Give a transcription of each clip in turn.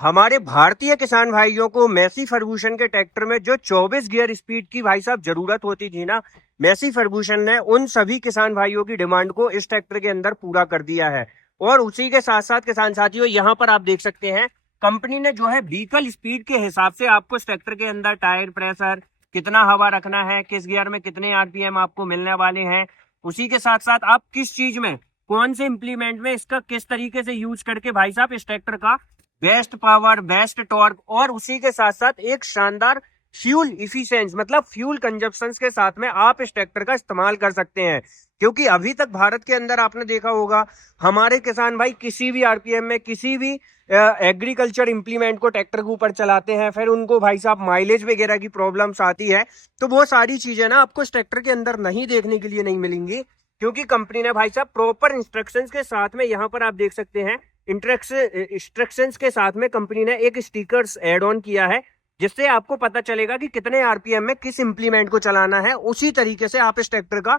हमारे भारतीय किसान भाइयों को मैसी फर्गूसन के ट्रैक्टर में जो 24 गियर स्पीड की भाई साहब जरूरत होती थी ना, मैसी फर्गूसन ने उन सभी किसान भाइयों की डिमांड को इस ट्रैक्टर के अंदर पूरा कर दिया है। और उसी के साथ साथ किसान साथियों, यहाँ पर आप देख सकते हैं कंपनी ने जो है व्हीकल स्पीड के हिसाब से आपको इस ट्रैक्टर के अंदर टायर प्रेशर, कितना हवा रखना है, किस गियर में कितने आरपीएम आपको मिलने वाले हैं, उसी के साथ साथ आप किस चीज में, कौन से इंप्लीमेंट में इसका किस तरीके से यूज करके भाई साहब इस ट्रैक्टर का बेस्ट पावर, बेस्ट टॉर्क और उसी के साथ साथ एक शानदार फ्यूल इफिशिएंस मतलब फ्यूल कंजप्शन के साथ में आप इस ट्रैक्टर का इस्तेमाल कर सकते हैं। क्योंकि अभी तक भारत के अंदर आपने देखा होगा हमारे किसान भाई किसी भी आरपीएम में किसी भी एग्रीकल्चर इंप्लीमेंट को ट्रैक्टर के ऊपर चलाते हैं, फिर उनको भाई साहब माइलेज वगैरह की प्रॉब्लम्स आती है। तो वो सारी चीजें ना आपको इस ट्रैक्टर के अंदर नहीं देखने के लिए नहीं मिलेंगी, क्योंकि कंपनी ने भाई साहब प्रॉपर इंस्ट्रक्शंस के साथ में, यहाँ पर आप देख सकते हैं इंस्ट्रक्शंस के साथ में कंपनी ने एक स्टिकर्स ऐड ऑन किया है, जिससे आपको पता चलेगा कि कितने आरपीएम में किस इंप्लीमेंट को चलाना है। उसी तरीके से आप इस ट्रैक्टर का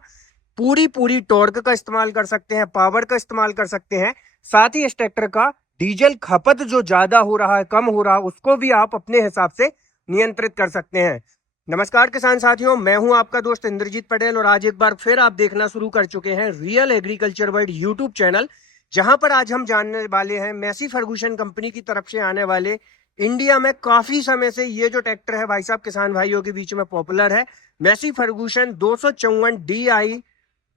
पूरी पूरी टॉर्क का इस्तेमाल कर सकते हैं, पावर का इस्तेमाल कर सकते हैं। साथ ही इस ट्रैक्टर का डीजल खपत जो ज्यादा हो रहा है, कम हो रहा है, उसको भी आप अपने हिसाब से नियंत्रित कर सकते हैं। नमस्कार किसान साथियों, मैं हूं आपका दोस्त इंद्रजीत पटेल और आज एक बार फिर आप देखना शुरू कर चुके हैं real agriculture world YouTube channel, जहां पर आज हम जानने वाले हैं मैसी फर्गूसन कंपनी की तरफ से आने वाले इंडिया में काफी समय से ये जो ट्रैक्टर है भाई साहब किसान भाइयों के बीच में पॉपुलर है, Massey Ferguson 254 DI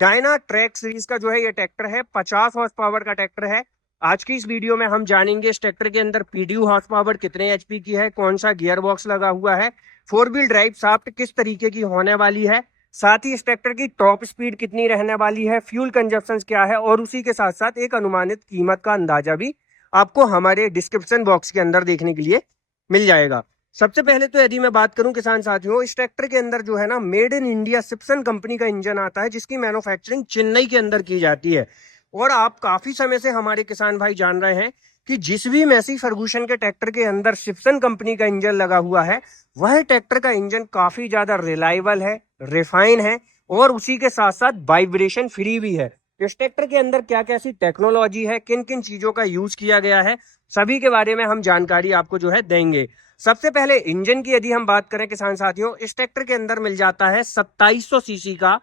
Dyna track series का जो है ये ट्रैक्टर है। 50 हॉर्स पावर का ट्रैक्टर है। आज की इस वीडियो में हम जानेंगे इस ट्रैक्टर के अंदर पीडीयू हॉर्स पावर कितने एचपी की है, कौन सा गियर बॉक्स लगा हुआ है, 4 व्हील ड्राइव शाफ्ट किस तरीके की होने वाली है, साथ ही इस ट्रैक्टर की टॉप स्पीड कितनी रहने वाली है, फ्यूल कंजप्शन क्या है, और उसी के साथ साथ एक अनुमानित कीमत का अंदाजा भी आपको हमारे डिस्क्रिप्शन बॉक्स के अंदर देखने के लिए मिल जाएगा। सबसे पहले तो यदि मैं बात करूं किसान साथियों, इस ट्रैक्टर के अंदर जो है ना made in India Simpson company का इंजन आता है, जिसकी मैन्युफैक्चरिंग चेन्नई के अंदर की जाती है। और आप काफी समय से हमारे किसान भाई जान रहे हैं कि जिस भी मैसी फर्गूसन के ट्रैक्टर के अंदर सिप्सन कंपनी का इंजन लगा हुआ है, वह ट्रैक्टर का इंजन काफी ज्यादा रिलायबल है, रिफाइन है और उसी के साथ साथ वाइब्रेशन फ्री भी है। इस ट्रैक्टर के अंदर क्या कैसी टेक्नोलॉजी है, किन किन चीजों का यूज किया गया है, सभी के बारे में हम जानकारी आपको जो है देंगे। सबसे पहले इंजन की यदि हम बात करें किसान साथियों, इस ट्रैक्टर के अंदर मिल जाता है 2700 सीसी का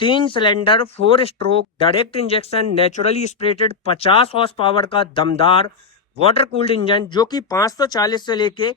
3 cylinder 4 stroke direct injection naturally aspirated 50 horse power का दमदार वाटर कूल्ड इंजन, जो कि 540 से लेके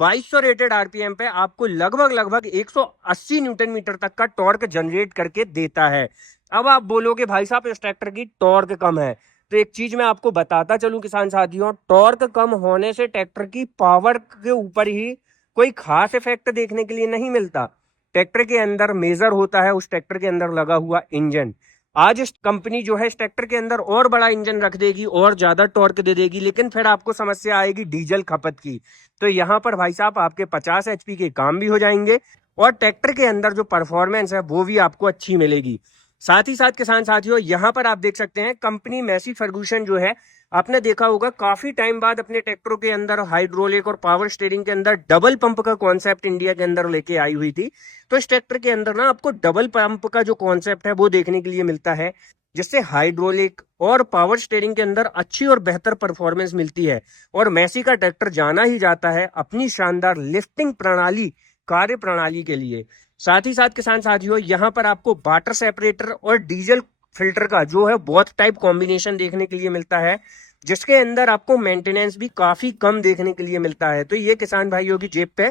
2200 रेटेड आरपीएम पे आपको लगभग 180 न्यूटन मीटर तक का टॉर्क जनरेट करके देता है। अब आप बोलोगे भाई साहब इस ट्रैक्टर की टॉर्क कम है, तो एक चीज मैं आपको बताता चलूं किसान साथियों, टॉर्क कम होने से ट्रैक्टर की पावर के ऊपर ही कोई खास इफेक्ट देखने के लिए नहीं मिलता। ट्रैक्टर के अंदर मेजर होता है उस ट्रैक्टर के अंदर लगा हुआ इंजन। आज इस कंपनी जो है इस ट्रैक्टर के अंदर और बड़ा इंजन रख देगी और ज्यादा टॉर्क दे देगी, लेकिन फिर आपको समस्या आएगी डीजल खपत की। तो यहाँ पर भाई साहब आपके 50 एचपी के काम भी हो जाएंगे और ट्रैक्टर के अंदर जो परफॉर्मेंस है वो भी आपको अच्छी मिलेगी। साथ ही साथ किसान साथियों, यहाँ पर आप देख सकते हैं कंपनी मैसी फर्गूसन जो है, आपने देखा होगा काफी टाइम बाद अपने ट्रैक्टरों के अंदर हाइड्रोलिक और पावर स्टीयरिंग के अंदर डबल पंप का कॉन्सेप्ट इंडिया के अंदर लेके आई हुई थी। तो इस ट्रैक्टर के अंदर ना आपको डबल पंप का जो कॉन्सेप्ट है वो देखने के लिए मिलता है, जिससे हाइड्रोलिक और पावर स्टीयरिंग के अंदर अच्छी और बेहतर परफॉर्मेंस मिलती है। और मैसी का ट्रैक्टर जाना ही जाता है अपनी शानदार लिफ्टिंग प्रणाली, कार्य प्रणाली के लिए। साथ ही साथ किसान साथियों, यहाँ पर आपको वाटर सेपरेटर और डीजल फिल्टर का जो है बहुत टाइप कॉम्बिनेशन देखने के लिए मिलता है, जिसके अंदर आपको मेंटेनेंस भी काफी कम देखने के लिए मिलता है। तो ये किसान भाइयों की जेब पे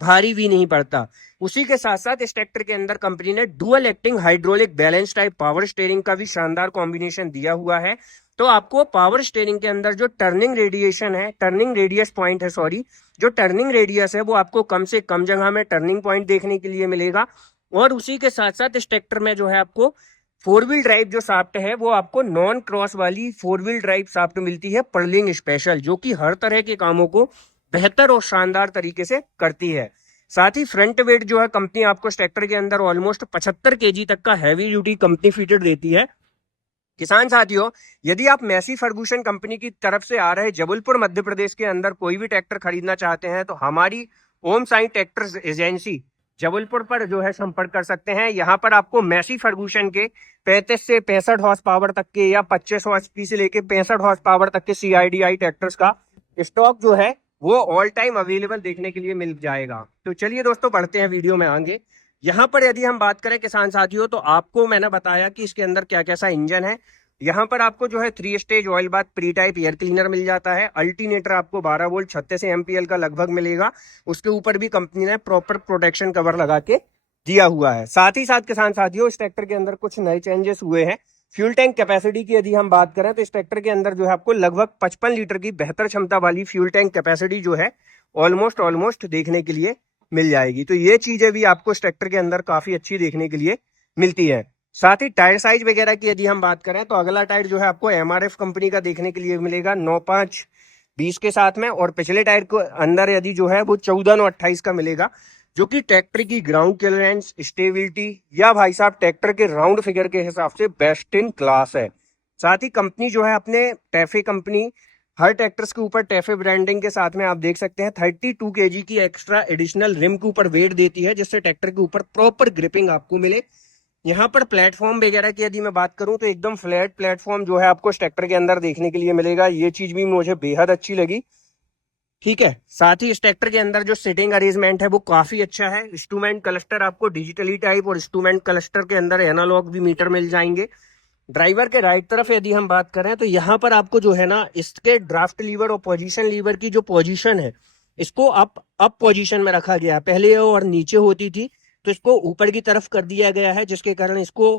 भारी भी नहीं पड़ता। उसी के साथ साथ इस ट्रैक्टर के अंदर कंपनी ने dual acting hydraulic balance type power steering का भी शानदार कॉम्बिनेशन दिया हुआ है। तो आपको पावर स्टीयरिंग के अंदर जो टर्निंग रेडियस पॉइंट है, जो टर्निंग रेडियस है वो आपको कम से कम जगह में टर्निंग पॉइंट देखने के लिए मिलेगा। और उसी के साथ साथ इस ट्रैक्टर में जो है आपको 4 व्हील ड्राइव जो शाफ्ट है वो आपको नॉन क्रॉस वाली 4 व्हील ड्राइव शाफ्ट मिलती है, पर्लिंग स्पेशल, जो कि हर तरह के कामों को बेहतर और शानदार तरीके से करती है। साथ ही फ्रंट वेट जो है कंपनी आपको इस ट्रैक्टर के अंदर ऑलमोस्ट 75 kg तक का हैवी ड्यूटी कंपनी फिटेड देती है। किसान साथियों, यदि आप मैसी फर्गूसन कंपनी की तरफ से आ रहे जबलपुर मध्य प्रदेश के अंदर कोई भी ट्रैक्टर खरीदना चाहते हैं, तो हमारी ओम साई ट्रैक्टर्स एजेंसी जबलपुर पर जो है संपर्क कर सकते हैं। यहाँ पर आपको मैसी फर्गूसन के 35 से 65 हॉर्स पावर तक के या 25 HP से लेके 65 हॉर्स पावर तक के CIDI ट्रैक्टर्स का स्टॉक जो है वो ऑल टाइम अवेलेबल देखने के लिए मिल जाएगा। तो चलिए दोस्तों बढ़ते हैं वीडियो में आगे। यहाँ पर यदि हम बात करें किसान साथियों, तो आपको मैंने बताया कि इसके अंदर क्या कैसा इंजन है। यहाँ पर आपको जो है 3 stage oil bath pre type air cleaner मिल जाता है। अल्टरनेटर आपको 12 वोल्ट 36 एमपीएल का लगभग मिलेगा। उसके ऊपर भी कंपनी ने प्रॉपर प्रोटेक्शन कवर लगा के दिया हुआ है। साथ ही साथ किसान साथियों इस ट्रैक्टर के अंदर कुछ नए चेंजेस हुए हैं। फ्यूल टैंक कैपेसिटी की यदि हम बात करें तो इस ट्रैक्टर के अंदर जो है आपको लगभग 55 लीटर की बेहतर क्षमता वाली फ्यूल टैंक कैपेसिटी जो है ऑलमोस्ट देखने के लिए मिल जाएगी। तो ये चीजें भी आपको इस ट्रैक्टर के अंदर काफी अच्छी देखने के लिए मिलती है। साथ ही टायर साइज वगैरह की यदि हम बात करें तो अगला टायर जो है आपको एमआरएफ कंपनी का देखने के लिए मिलेगा 9.5/20 के साथ में, और पिछले टायर को अंदर यदि जो है वो 14/9/28 का मिलेगा, जो कि ट्रैक्टर की ग्राउंड क्लियरेंस, स्टेबिलिटी या भाई साहब ट्रैक्टर के राउंड फिगर के हिसाब से बेस्ट इन क्लास है। साथ ही कंपनी जो है अपने टैफे कंपनी हर ट्रैक्टर्स के ऊपर टैफे ब्रांडिंग के साथ में आप देख सकते हैं 32 kg की एक्स्ट्रा एडिशनल रिम के ऊपर वेट देती है, जिससे ट्रैक्टर के ऊपर प्रॉपर ग्रिपिंग आपको मिले। यहाँ पर प्लेटफॉर्म वगैरह की यदि मैं बात करूं तो एकदम फ्लैट प्लेटफॉर्म जो है आपको इस ट्रैक्टर के अंदर देखने के लिए मिलेगा। ये चीज भी मुझे बेहद अच्छी लगी। ठीक है, साथ ही इस ट्रैक्टर के अंदर जो सिटिंग अरेंजमेंट है वो काफी अच्छा है। इंस्ट्रूमेंट क्लस्टर आपको डिजिटली टाइप और इंस्ट्रूमेंट क्लस्टर के अंदर एनालॉग भी मीटर मिल जाएंगे। ड्राइवर के राइट तरफ यदि हम बात करें तो यहाँ पर आपको जो है ना इसके ड्राफ्ट लीवर और पोजीशन लीवर की जो पोजीशन है इसको अप पोजीशन में रखा गया है। पहले ये और नीचे होती थी, तो इसको ऊपर की तरफ कर दिया गया है, जिसके कारण इसको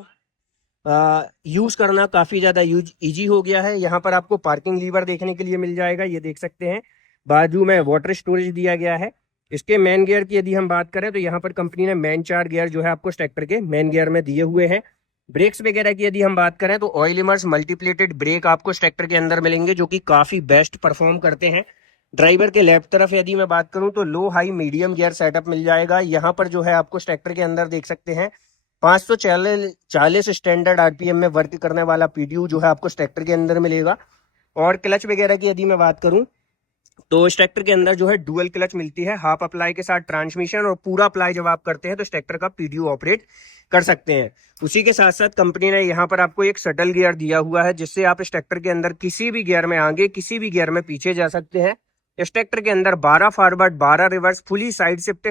यूज करना काफी ज्यादा इजी हो गया है। यहाँ पर आपको पार्किंग लीवर देखने के लिए मिल जाएगा, ये देख सकते हैं। बाजू में वाटर स्टोरेज दिया गया है। इसके मेन गियर की यदि हम बात करें तो यहाँ पर कंपनी ने मेन 4 गियर जो है आपको ट्रैक्टर के मेन गियर में दिए हुए हैं। ब्रेक्स वगैरह की यदि हम बात करें तो ऑयल इमर्स मल्टीप्लेटेड ब्रेक आपको ट्रैक्टर के अंदर मिलेंगे, जो कि काफी बेस्ट परफॉर्म करते हैं। ड्राइवर के लेफ्ट तरफ यदि मैं बात करूं तो लो हाई मीडियम गियर सेटअप मिल जाएगा। यहाँ पर जो है आपको ट्रैक्टर के अंदर देख सकते हैं 540 स्टैंडर्ड आरपीएम में वर्क करने वाला पीडीयू जो है आपको ट्रैक्टर के अंदर मिलेगा। और क्लच वगैरह की यदि मैं बात करूं तो इस ट्रैक्टर के अंदर जो है डुअल क्लच मिलती है, हाफ अप्लाई के साथ ट्रांसमिशन, और पूरा अप्लाई जब आप करते हैं तो इस ट्रैक्टर का पीडीयू ऑपरेट कर सकते हैं। उसी के साथ साथ कंपनी ने यहाँ पर आपको एक शटल गियर दिया हुआ है, जिससे आप इस ट्रैक्टर के अंदर किसी भी गियर में आगे किसी भी गियर में पीछे जा सकते हैं। इस ट्रैक्टर के अंदर 12 forward 12 reverse fully side shift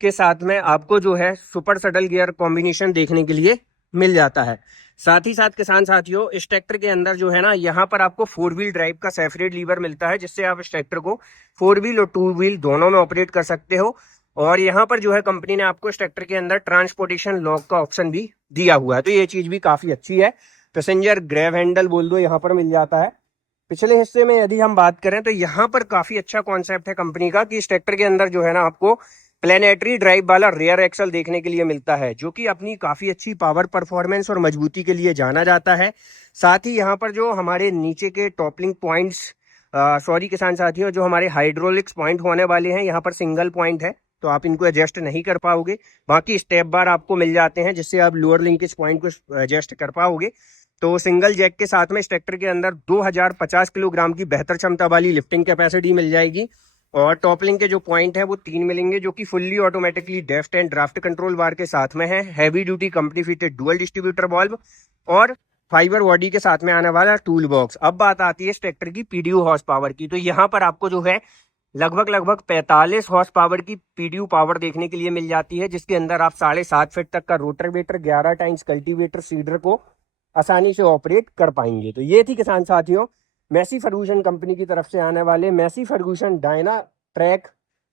के साथ में आपको जो है सुपर शटल गियर कॉम्बिनेशन देखने के लिए मिल जाता है। साथ ही साथ किसान साथियों इस ट्रैक्टर के अंदर जो है ना यहाँ पर आपको 4 व्हील ड्राइव का सेपरेट लीवर मिलता है, जिससे आप इस ट्रैक्टर को 4 व्हील और 2 व्हील दोनों में ऑपरेट कर सकते हो। और यहाँ पर जो है कंपनी ने आपको इस ट्रैक्टर के अंदर ट्रांसपोर्टेशन लॉक का ऑप्शन भी दिया हुआ है, तो ये चीज भी काफी अच्छी है। पैसेंजर ग्रैब हैंडल बोल दो यहाँ पर मिल जाता है। पिछले हिस्से में यदि हम बात करें तो यहाँ पर काफी अच्छा कॉन्सेप्ट है कंपनी का कि इस ट्रैक्टर के अंदर जो है ना आपको प्लेनेटरी ड्राइव वाला रेयर एक्सल देखने के लिए मिलता है, जो कि अपनी काफी अच्छी पावर परफॉर्मेंस और मजबूती के लिए जाना जाता है। साथ ही यहाँ पर जो हमारे नीचे के टॉपलिंग पॉइंट्स, सॉरी किसान साथियों, जो हमारे हाइड्रोलिक्स पॉइंट होने वाले हैं यहाँ पर सिंगल पॉइंट है, तो आप इनको एडजस्ट नहीं कर पाओगे। बाकी स्टेप बार आपको मिल जाते हैं, जिससे आप लोअर लिंकेज पॉइंट को एडजस्ट कर पाओगे। तो सिंगल जैक के साथ में इस ट्रैक्टर के अंदर 2050 किलोग्राम की बेहतर क्षमता वाली लिफ्टिंग कैपेसिटी मिल जाएगी। और टॉपलिंग के जो पॉइंट है वो 3 मिलेंगे, जो कि fully automatically depth and draft control bar के साथ में है। Heavy duty company fitted dual distributor valve और फाइबर बॉडी के साथ में आने वाला टूल बॉक्स। अब बात आती है इस ट्रैक्टर की पीडीयू हॉर्स पावर की, तो यहाँ पर आपको जो है लगभग 45 हॉर्स पावर की पीडीयू पावर देखने के लिए मिल जाती है, जिसके अंदर आप 7.5 फीट तक का रोटरवेटर 11 टाइम्स कल्टीवेटर सीडर को आसानी से ऑपरेट कर पाएंगे। तो ये थी किसान साथियों मैसी फर्गूसन कंपनी की तरफ से आने वाले Massey Ferguson Dyna track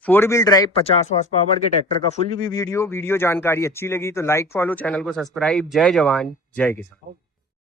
4 wheel drive 50 horse power के ट्रैक्टर का फुल वीडियो जानकारी अच्छी लगी तो लाइक फॉलो, चैनल को सब्सक्राइब। जय जवान जय किसान।